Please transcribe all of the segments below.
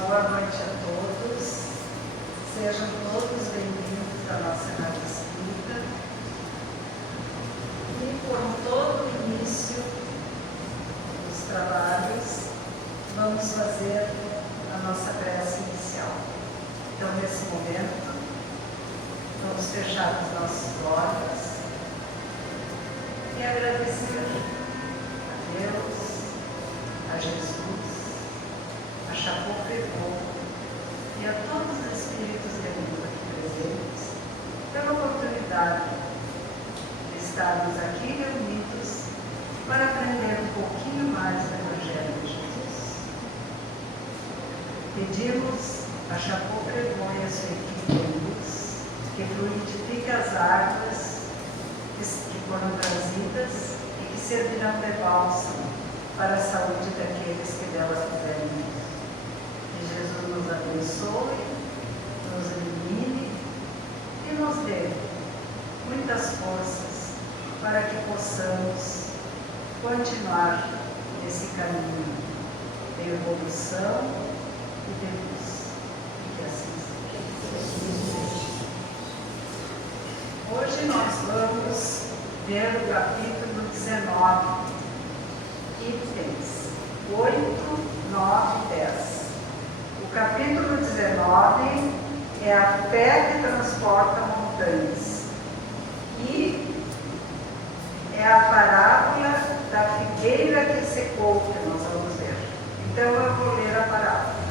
Boa noite a todos. Sejam todos bem-vindos à nossa Rádio Espírita. E como todo início dos trabalhos, vamos fazer a nossa prece inicial. Então, nesse momento, vamos fechar os nossos olhos e agradecer a Deus, a Jesus, a Chapecó e a todos os espíritos de luz aqui presentes, pela oportunidade de estarmos aqui reunidos para aprender um pouquinho mais do Evangelho de Jesus. Pedimos a Chapecó e a sua equipe de luz que fluidifique as águas que foram trazidas e que servirão de bálsamo para a saúde daqueles que delas fizerem uso. Que Jesus nos abençoe, nos ilumine e nos dê muitas forças para que possamos continuar nesse caminho de evolução e de luz. E que assim seja. Hoje nós vamos ver o capítulo 19, itens 8, 9 e 10. O capítulo 19 é a fé que transporta montanhas e é a parábola da figueira que secou, que nós vamos ver. Então eu vou ler a parábola.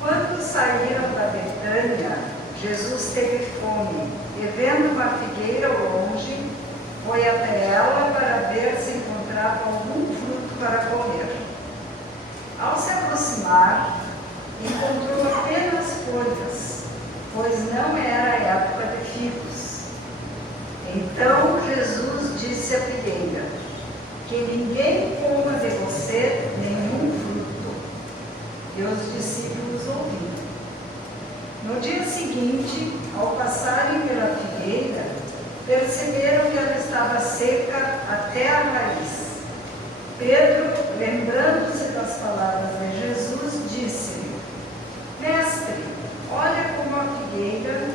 Quando saíram da Betânia, Jesus teve fome e, vendo uma figueira ao longe, foi até ela para ver se encontrava algum fruto para comer. Ao se aproximar, encontrou apenas folhas, pois não era a época de figos. Então Jesus disse à figueira: que ninguém coma de você nenhum fruto. E os discípulos ouviram. No dia seguinte, ao passarem pela figueira, perceberam que ela estava seca até a raiz. Pedro, lembrando-se das palavras de Jesus, disse-lhe: Mestre, olha como a figueira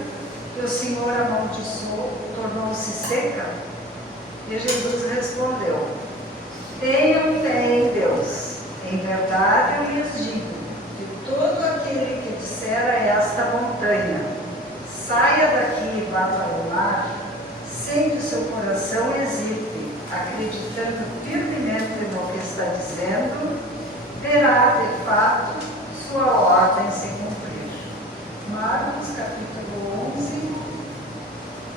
que o Senhor amaldiçoou tornou-se seca. E Jesus respondeu: Tenham fé em Deus. Em verdade eu lhes digo que todo aquele que disser a esta montanha: saia daqui e vá para o mar, sem que seu coração hesite, acreditando firmemente no que está dizendo, verá de fato sua ordem se cumprir. Marcos capítulo 11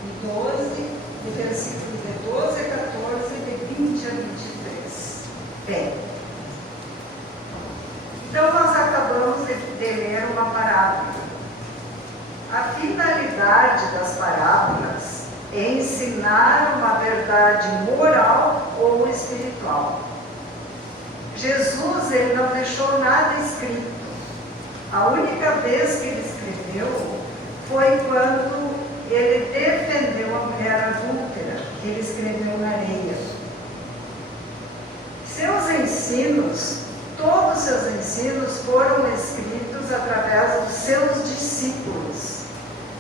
e 12, de versículos de 12 a 14, de 20 a 23. Bem, então nós acabamos de ler uma parábola. A finalidade das parábolas é ensinar uma verdade moral ou espiritual. Jesus, ele não deixou nada escrito. A única vez que ele escreveu foi quando ele defendeu a mulher adúltera, que ele escreveu na areia. Seus ensinos, todos os seus ensinos foram escritos através dos seus discípulos.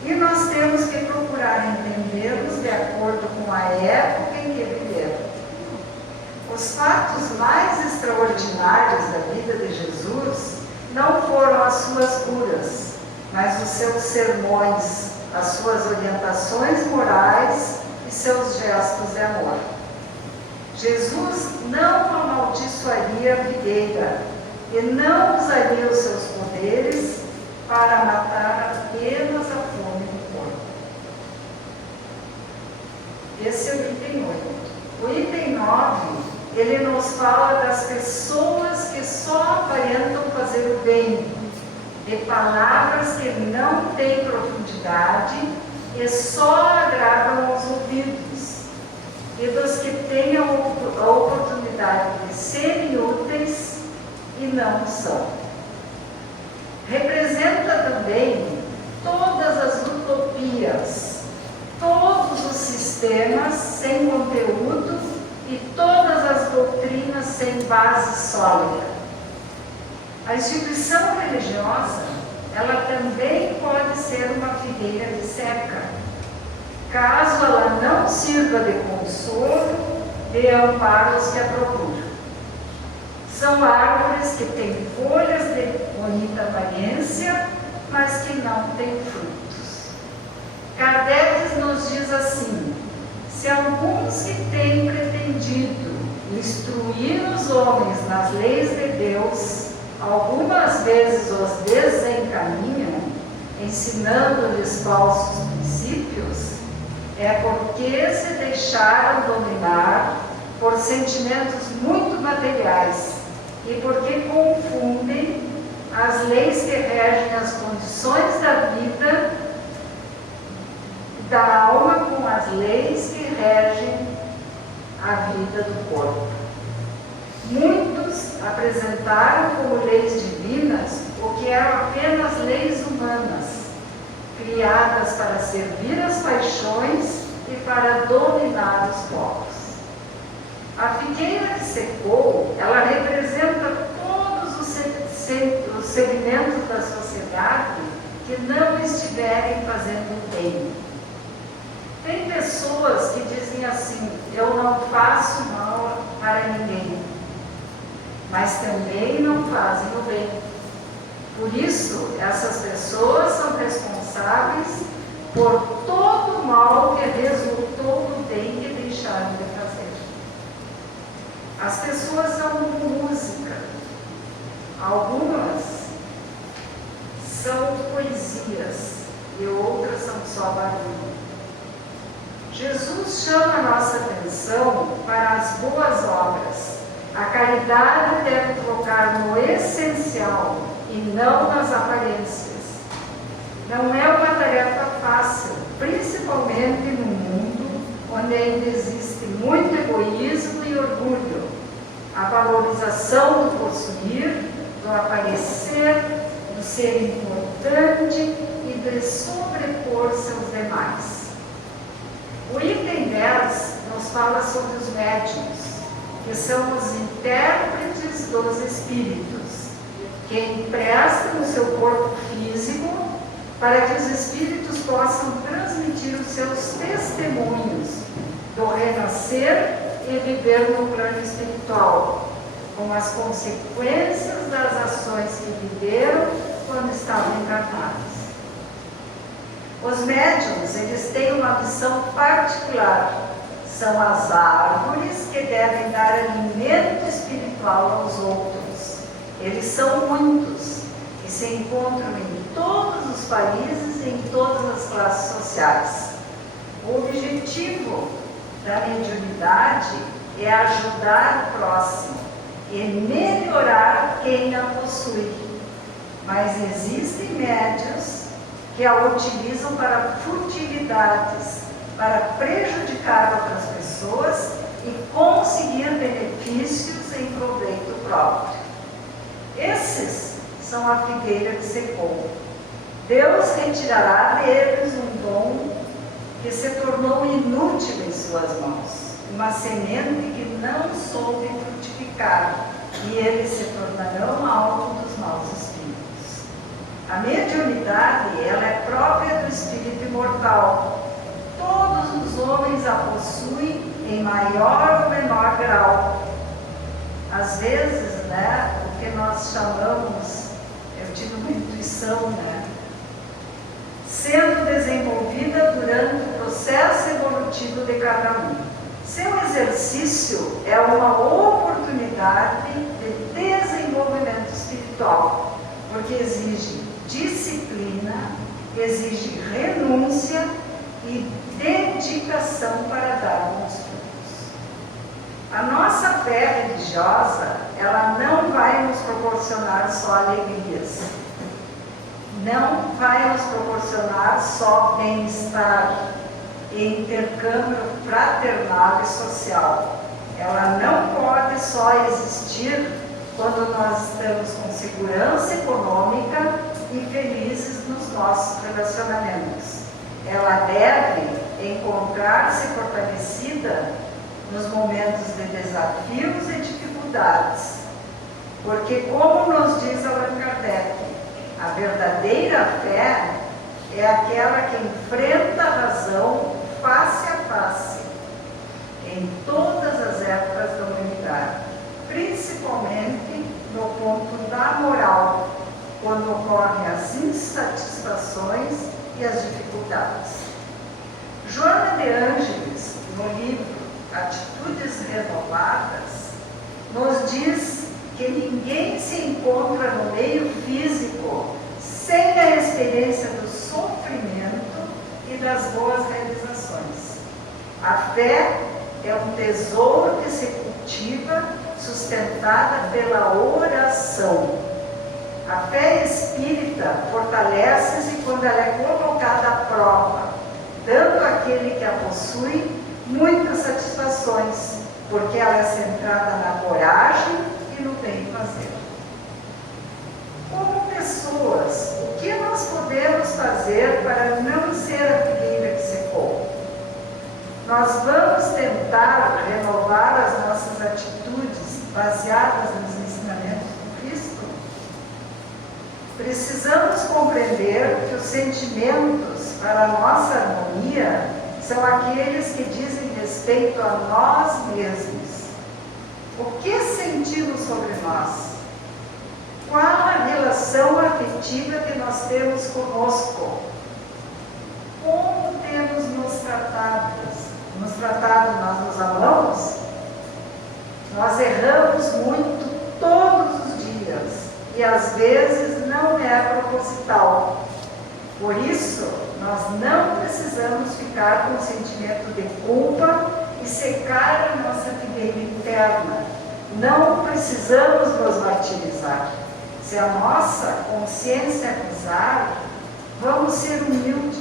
E nós temos que procurar entendê-los de acordo com a época em que viveram. Os fatos mais extraordinários da vida de Jesus não foram as suas curas, mas os seus sermões, as suas orientações morais e seus gestos de amor. Jesus não amaldiçoaria a figueira e não usaria os seus poderes para matar apenas a fome do corpo. Esse é o item 8. O item 9, ele nos fala das pessoas que só aparentam fazer o bem, de palavras que não têm profundidade e só agradam aos ouvidos, e dos que têm a oportunidade de serem úteis e não são. Representa também todas as utopias, todos os sistemas sem conteúdo e todas as doutrinas sem base sólida. A instituição religiosa, ela também pode ser uma figueira de seca, caso ela não sirva de consolo e amparo aos que a procuram. São árvores que têm folhas de bonita aparência, mas que não têm frutos. Kardec nos diz assim: se alguns que têm pretendido instruir os homens nas leis de Deus, algumas vezes os desencaminham, ensinando-lhes falsos princípios, é porque se deixaram dominar por sentimentos muito materiais e porque confundem as leis que regem as condições da vida da alma com as leis que regem a vida do corpo. Muitos apresentaram como leis divinas o que eram apenas leis humanas, criadas para servir as paixões e para dominar os povos. A figueira que secou, ela representa todos os segmentos da sociedade que não estiverem fazendo bem. Tem pessoas que dizem assim: eu não faço mal para ninguém, mas também não fazem o bem. Por isso, essas pessoas são responsáveis por todo o mal que resultou do bem que deixaram de fazer. As pessoas são como música. Algumas são poesias e outras são só barulho. Jesus chama a nossa atenção para as boas obras. A caridade deve focar no essencial e não nas aparências. Não é uma tarefa fácil, principalmente no mundo onde ainda existe muito egoísmo e orgulho, a valorização do possuir, do aparecer, do ser importante e de sobrepor-se aos demais. O item 10 nos fala sobre os médiuns, que são os intérpretes dos espíritos, que emprestam o seu corpo físico para que os espíritos possam transmitir os seus testemunhos do renascer e viver no plano espiritual, com as consequências das ações que viveram quando estavam encarnados. Os médiuns, eles têm uma missão particular. São as árvores que devem dar alimento espiritual aos outros. Eles são muitos e se encontram em todos os países e em todas as classes sociais. O objetivo da mediunidade é ajudar o próximo e melhorar quem a possui. Mas existem médiuns que a utilizam para futilidades, para prejudicar outras pessoas e conseguir benefícios em proveito próprio. Esses são a figueira que secou. Deus retirará deles um dom que se tornou inútil em suas mãos, uma semente que não soube frutificar, e eles se tornarão alvo dos maus espíritos. A mediunidade, ela é própria do espírito imortal. Todos os homens a possuem em maior ou menor grau. Às vezes, o que nós chamamos, eu tive uma intuição, sendo desenvolvida durante o processo evolutivo de cada um. Seu exercício é uma oportunidade de desenvolvimento espiritual, porque exige disciplina, exige renúncia e dedicação para dar bons frutos. A nossa fé religiosa, ela não vai nos proporcionar só alegrias, não vai nos proporcionar só bem-estar e intercâmbio fraternal e social. Ela não pode só existir quando nós estamos com segurança econômica e felizes nos nossos relacionamentos. Ela deve encontrar-se fortalecida nos momentos de desafios e dificuldades. dificuldades. Porque, como nos diz Allan Kardec, a verdadeira fé é aquela que enfrenta a razão face a face, em todas as épocas da humanidade, principalmente no ponto da moral, quando ocorrem as insatisfações e as dificuldades. Joana de Ângeles, no livro Atitudes Renovadas, nos diz que ninguém se encontra no meio físico sem a experiência do sofrimento e das boas realizações. A fé é um tesouro que se cultiva, sustentada pela oração. A fé espírita fortalece-se quando ela é colocada à prova, dando àquele que a possui muitas satisfações, porque ela é centrada na coragem e no bem fazer. Como pessoas, o que nós podemos fazer para não ser a figueira que secou? Nós vamos tentar renovar as nossas atitudes baseadas nos ensinamentos do Cristo? Precisamos compreender que os sentimentos para a nossa harmonia são aqueles que dizem respeito a nós mesmos. O que sentimos sobre nós? Qual a relação afetiva que nós temos conosco? Como temos nos tratado? Nós nos amamos? Nós erramos muito todos os dias e às vezes não é proposital. Por isso, nós não precisamos ficar com sentimento de culpa e secar a nossa figueira interna. Não precisamos nos martirizar. Se a nossa consciência acusar, vamos ser humildes.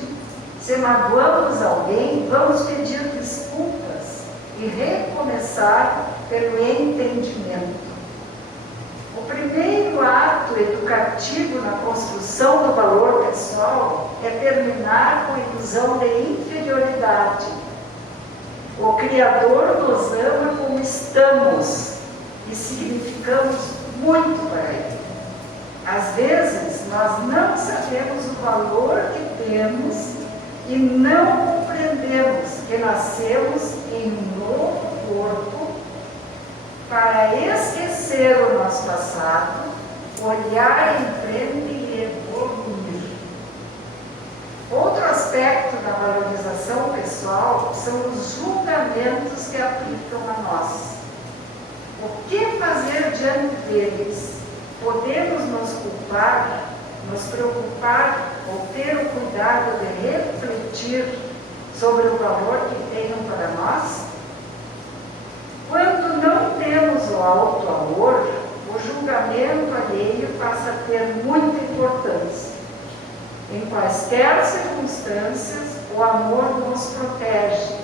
Se magoamos alguém, vamos pedir desculpas e recomeçar pelo entendimento. O primeiro ato educativo na construção do valor pessoal é terminar com a ilusão de inferioridade. O Criador nos ama como estamos e significamos muito para Ele. Às vezes, nós não sabemos o valor que temos e não compreendemos que nascemos em um novo corpo para esquecer o nosso passado, olhar em frente e evoluir. Outro aspecto da valorização pessoal são os julgamentos que aplicam a nós. O que fazer diante deles? Podemos nos culpar, nos preocupar ou ter o cuidado de refletir sobre o valor que tenham para nós? Quando não temos o auto-amor, o julgamento alheio passa a ter muita importância. Em quaisquer circunstâncias, o amor nos protege.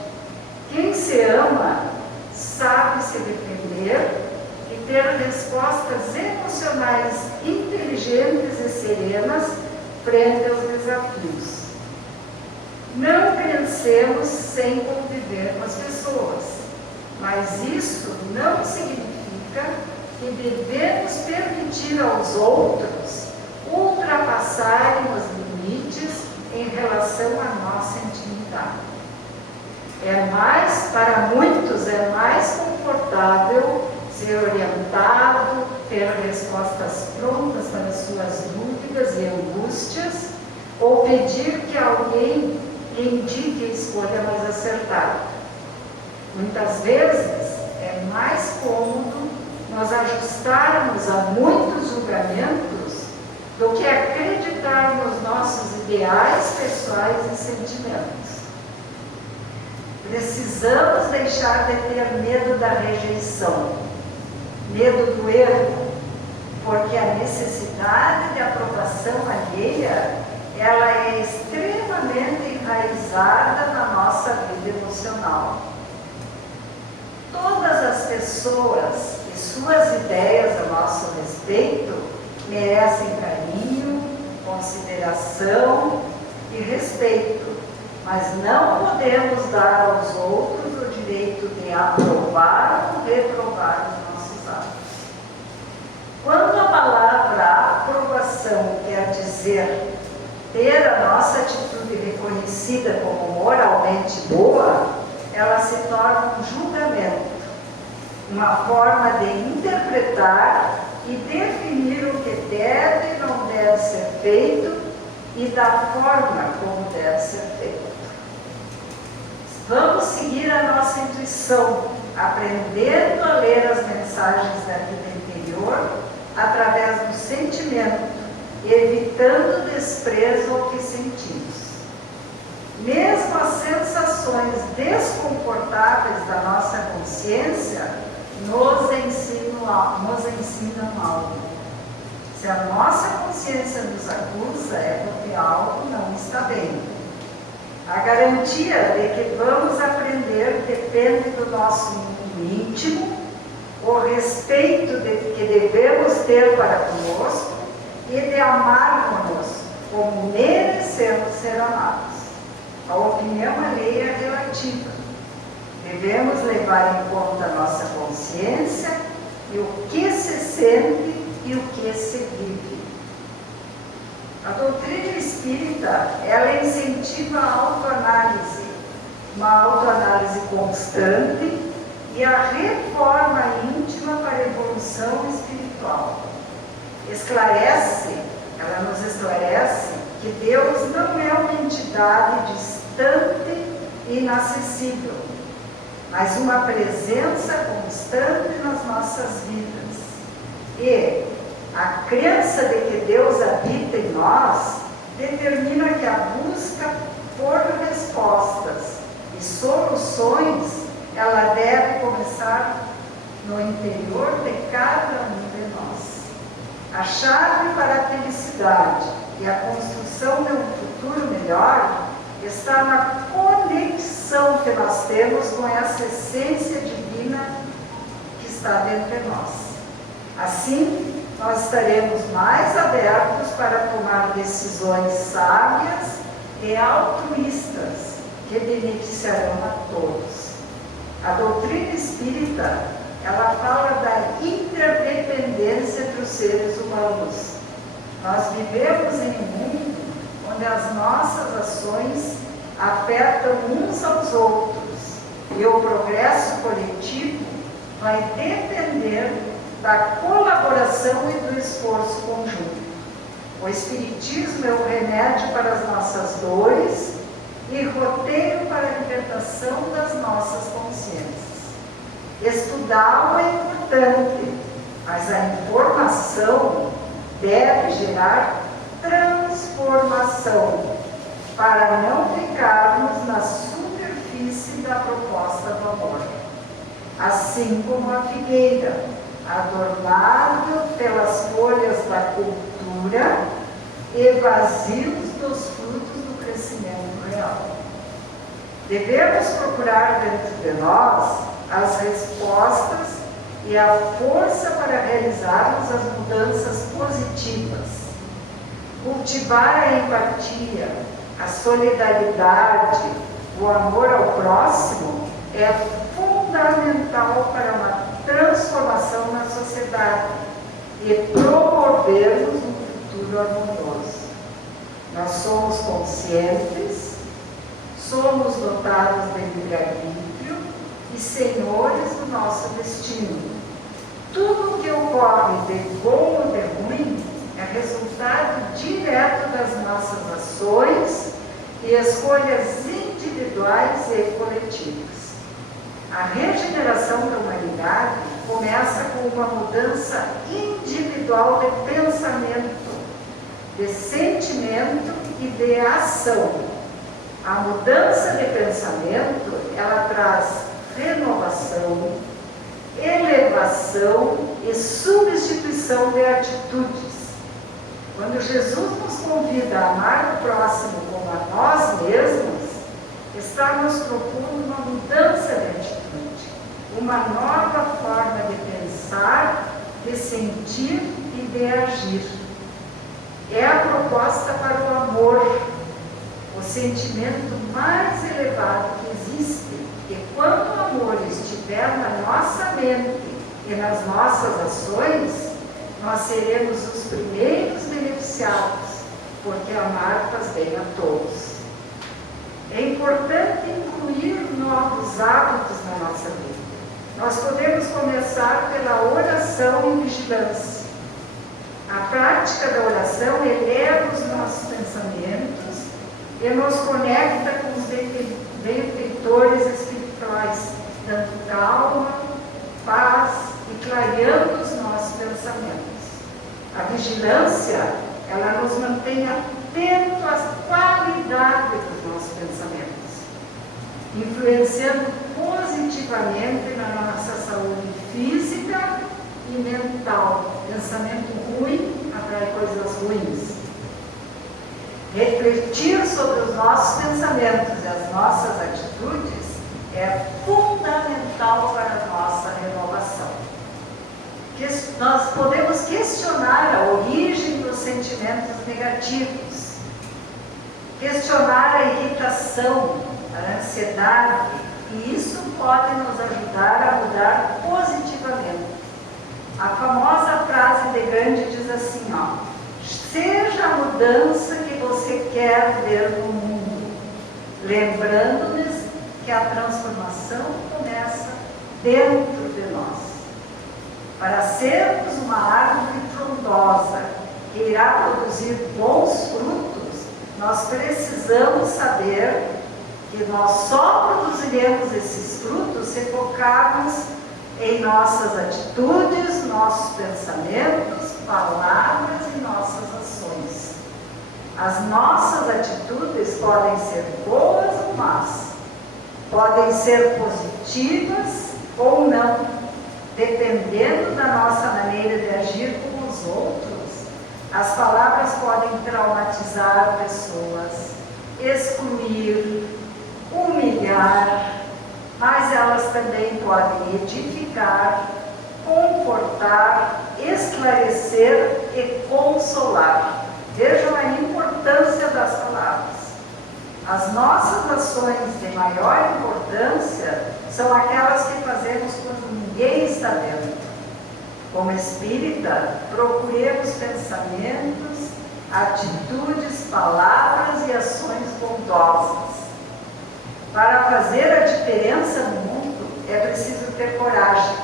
Quem se ama sabe se defender e ter respostas emocionais inteligentes e serenas frente aos desafios. Não crescemos sem conviver com as pessoas, mas isso não significa que devemos permitir aos outros ultrapassarem os limites em relação à nossa intimidade. Para muitos é mais confortável ser orientado, ter respostas prontas para suas dúvidas e angústias, ou pedir que alguém indique a escolha mais acertada. Muitas vezes é mais cômodo nós ajustarmos a muitos julgamentos do que acreditar nos nossos ideais pessoais e sentimentos. Precisamos deixar de ter medo da rejeição, medo do erro, porque a necessidade de aprovação alheia, ela é extremamente enraizada na nossa vida emocional. Todas as pessoas e suas ideias a nosso respeito merecem carinho, consideração e respeito, mas não podemos dar aos outros o direito de aprovar ou reprovar os nossos atos. ação quer dizer ter a nossa atitude reconhecida como moralmente boa, ela se torna um julgamento, uma forma de interpretar e definir o que deve e não deve ser feito e da forma como deve ser feito. Vamos seguir a nossa intuição, aprendendo a ler as mensagens da vida interior através do sentimento, evitando o desprezo ao que sentimos. Mesmo as sensações desconfortáveis da nossa consciência nos ensinam algo. Se a nossa consciência nos acusa, é porque algo não está bem. A garantia de que vamos aprender depende do nosso mundo íntimo, o respeito que devemos ter para conosco e de amarmos como merecemos ser amados. A opinião alheia é relativa. Devemos levar em conta a nossa consciência e o que se sente e o que se vive. A doutrina espírita, ela incentiva a autoanálise, uma autoanálise constante e a reforma íntima para a evolução espiritual. Ela nos esclarece que Deus não é uma entidade distante e inacessível, mas uma presença constante nas nossas vidas. E a crença de que Deus habita em nós determina que a busca por respostas e soluções, ela deve começar no interior de cada um de nós. A chave para a felicidade e a construção de um futuro melhor está na conexão que nós temos com essa essência divina que está dentro de nós. Assim, nós estaremos mais abertos para tomar decisões sábias e altruístas que beneficiarão a todos. A doutrina espírita, ela fala da interdependência entre os seres humanos. Nós vivemos em um mundo onde as nossas ações afetam uns aos outros e o progresso coletivo vai depender da colaboração e do esforço conjunto. O Espiritismo é o remédio para as nossas dores e roteiro para a libertação das nossas consciências. Estudá-lo é importante, mas a informação deve gerar transformação, para não ficarmos na superfície da proposta do amor. Assim como a figueira, adornado pelas folhas da cultura e vazios dos frutos do crescimento real. Devemos procurar dentro de nós as respostas e a força para realizarmos as mudanças positivas. Cultivar a empatia, a solidariedade, o amor ao próximo é fundamental para uma transformação na sociedade e promovermos um futuro harmonioso. Nós somos conscientes, somos dotados de livre-arbítrio e senhores do nosso destino. Tudo o que ocorre de bom ou de ruim é resultado direto das nossas ações e escolhas individuais e coletivas. A regeneração da humanidade começa com uma mudança individual de pensamento, de sentimento e de ação. A mudança de pensamento, ela traz renovação, elevação e substituição de atitudes. Quando Jesus nos convida a amar o próximo como a nós mesmos, está nos propondo uma mudança de atitude, uma nova forma de pensar, de sentir e de agir. É a proposta para o amor, o sentimento mais elevado que existe. E quando o amor estiver na nossa mente e nas nossas ações, nós seremos os primeiros beneficiados, porque amar faz bem a todos. É importante incluir novos hábitos na nossa vida. Nós podemos começar pela oração e vigilância. A prática da oração eleva os nossos pensamentos e nos conecta com os benfeitores espirituais, dando calma, paz e clareando os nossos pensamentos. A vigilância, ela nos mantém atentos à qualidade dos nossos pensamentos, influenciando positivamente na nossa saúde física e mental. Pensamento ruim atrai coisas ruins. Refletir sobre os nossos pensamentos e as nossas atitudes é fundamental para a nossa renovação. Nós podemos questionar a origem dos sentimentos negativos, questionar a irritação, a ansiedade, e isso pode nos ajudar a mudar positivamente. A famosa frase de Gandhi diz assim, seja a mudança que você quer ver no mundo, lembrando-lhes que a transformação começa dentro de nós. Para sermos uma árvore frondosa que irá produzir bons frutos, nós precisamos saber que nós só produziremos esses frutos se focarmos em nossas atitudes, nossos pensamentos, palavras e nossas ações. As nossas atitudes podem ser boas ou más, podem ser positivas ou não, dependendo da nossa maneira de agir com os outros. As palavras podem traumatizar pessoas, excluir, humilhar, mas elas também podem edificar, confortar, esclarecer e consolar. Vejam a importância das palavras. As nossas ações de maior importância são aquelas que fazemos quando ninguém está vendo. Como espírita, procuremos pensamentos, atitudes, palavras e ações bondosas. Para fazer a diferença no mundo, é preciso ter coragem,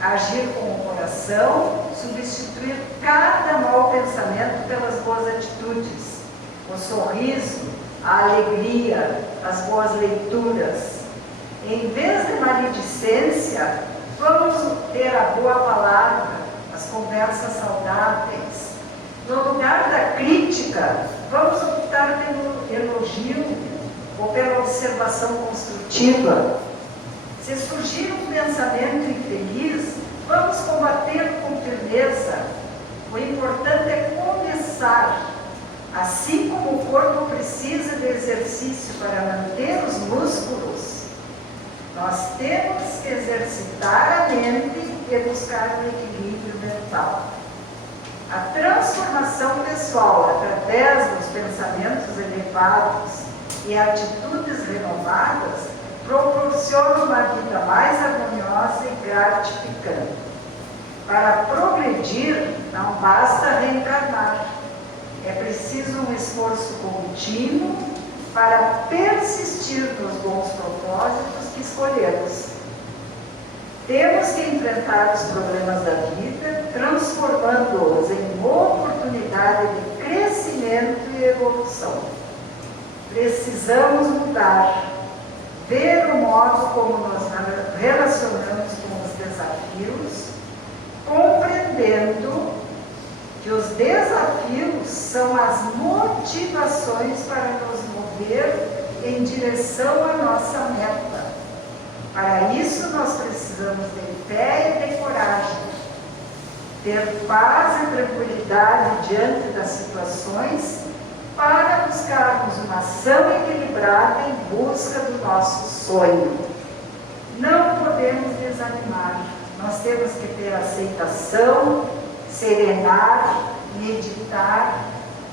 agir com o coração, substituir cada mau pensamento pelas boas atitudes, o sorriso, a alegria, as boas leituras. Em vez de maledicência, vamos ter a boa palavra, as conversas saudáveis. No lugar da crítica, vamos optar pelo elogio ou pela observação construtiva. Se surgir um pensamento infeliz, vamos combater com firmeza. O importante é começar. Assim como o corpo precisa de exercício para manter os músculos, nós temos que exercitar a mente e buscar um equilíbrio mental. A transformação pessoal através dos pensamentos elevados e atitudes renovadas proporciona uma vida mais harmoniosa e gratificante. Para progredir, não basta reencarnar. É preciso um esforço contínuo para persistir nos bons propósitos que escolhemos. Temos que enfrentar os problemas da vida, transformando-os em oportunidade de crescimento e evolução. Precisamos mudar, ver o modo como nos relacionamos com os desafios, compreendendo que os desafios são as motivações para nos mover em direção à nossa meta. Para isso, nós precisamos de fé e de coragem, ter paz e tranquilidade diante das situações, para buscarmos uma ação equilibrada em busca do nosso sonho. Não podemos desanimar, nós temos que ter aceitação, serenar, meditar,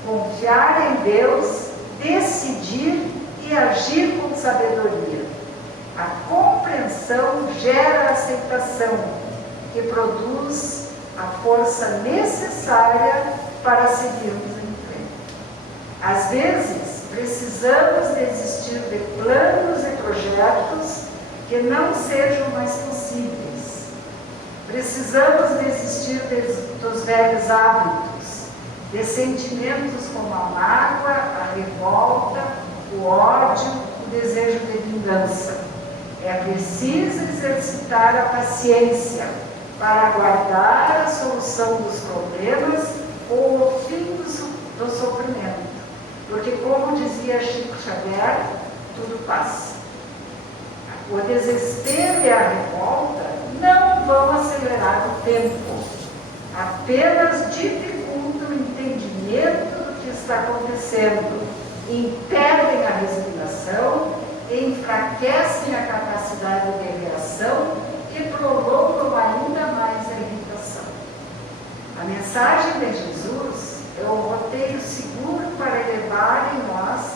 confiar em Deus, decidir e agir com sabedoria. A compreensão gera a aceitação, que produz a força necessária para seguirmos em frente. Às vezes, precisamos desistir de planos e projetos que não sejam mais possíveis. Precisamos desistir dos velhos hábitos, de sentimentos como a mágoa, a revolta, o ódio, o desejo de vingança. É preciso exercitar a paciência para aguardar a solução dos problemas ou o fim do sofrimento. Porque, como dizia Chico Xavier, tudo passa. O desespero e a revolta não vão acelerar o tempo, apenas dificultam o entendimento do que está acontecendo, impedem a resignação, enfraquecem a capacidade de reação e prolongam ainda mais a irritação. A mensagem de Jesus é o roteiro seguro para elevar em nós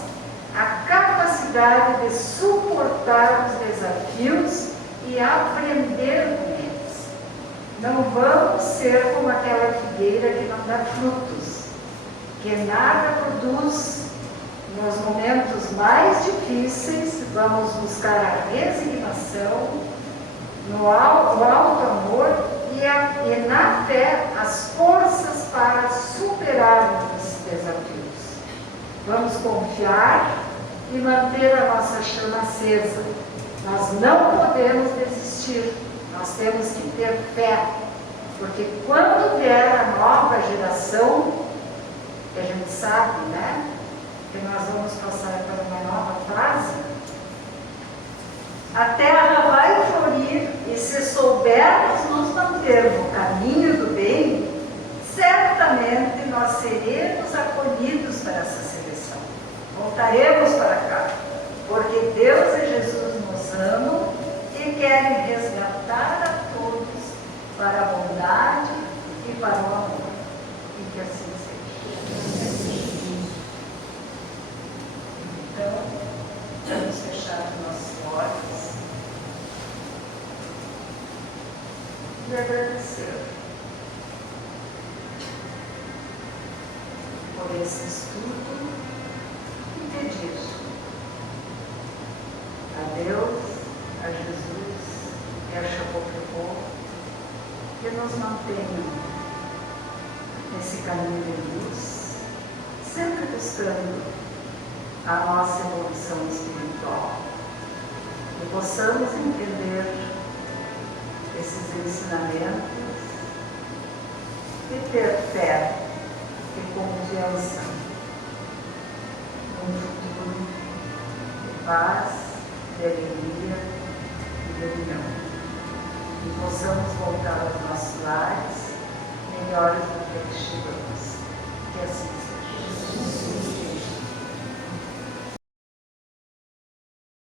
a capacidade de suportar os desafios e aprender com eles. Não vamos ser como aquela figueira que não dá frutos, que nada produz. Nos momentos mais difíceis, vamos buscar a resignação, no alto amor e na fé as forças para superarmos esses desafios. Vamos confiar e manter a nossa chama acesa. Nós não podemos desistir, nós temos que ter fé, porque quando vier a nova geração, que a gente sabe, né? Que nós vamos passar para uma nova fase, a terra vai florir e se soubermos nos manter no caminho do bem, certamente nós seremos acolhidos para essa seleção. Voltaremos para cá, porque Deus e Jesus nos amam e querem resgatar a todos para a bondade e para o amor. E que assim seja. Então, vamos fechar os nossos olhos e agradecer por esse estudo e pedir a Deus, a Jesus e a Chapopopô que nos mantenham nesse caminho de luz, sempre buscando a nossa evolução espiritual, que possamos entender esses ensinamentos e ter fé e confiança num futuro de paz, de alegria e de união. E possamos voltar aos nossos lares melhores do que chegamos. Que assim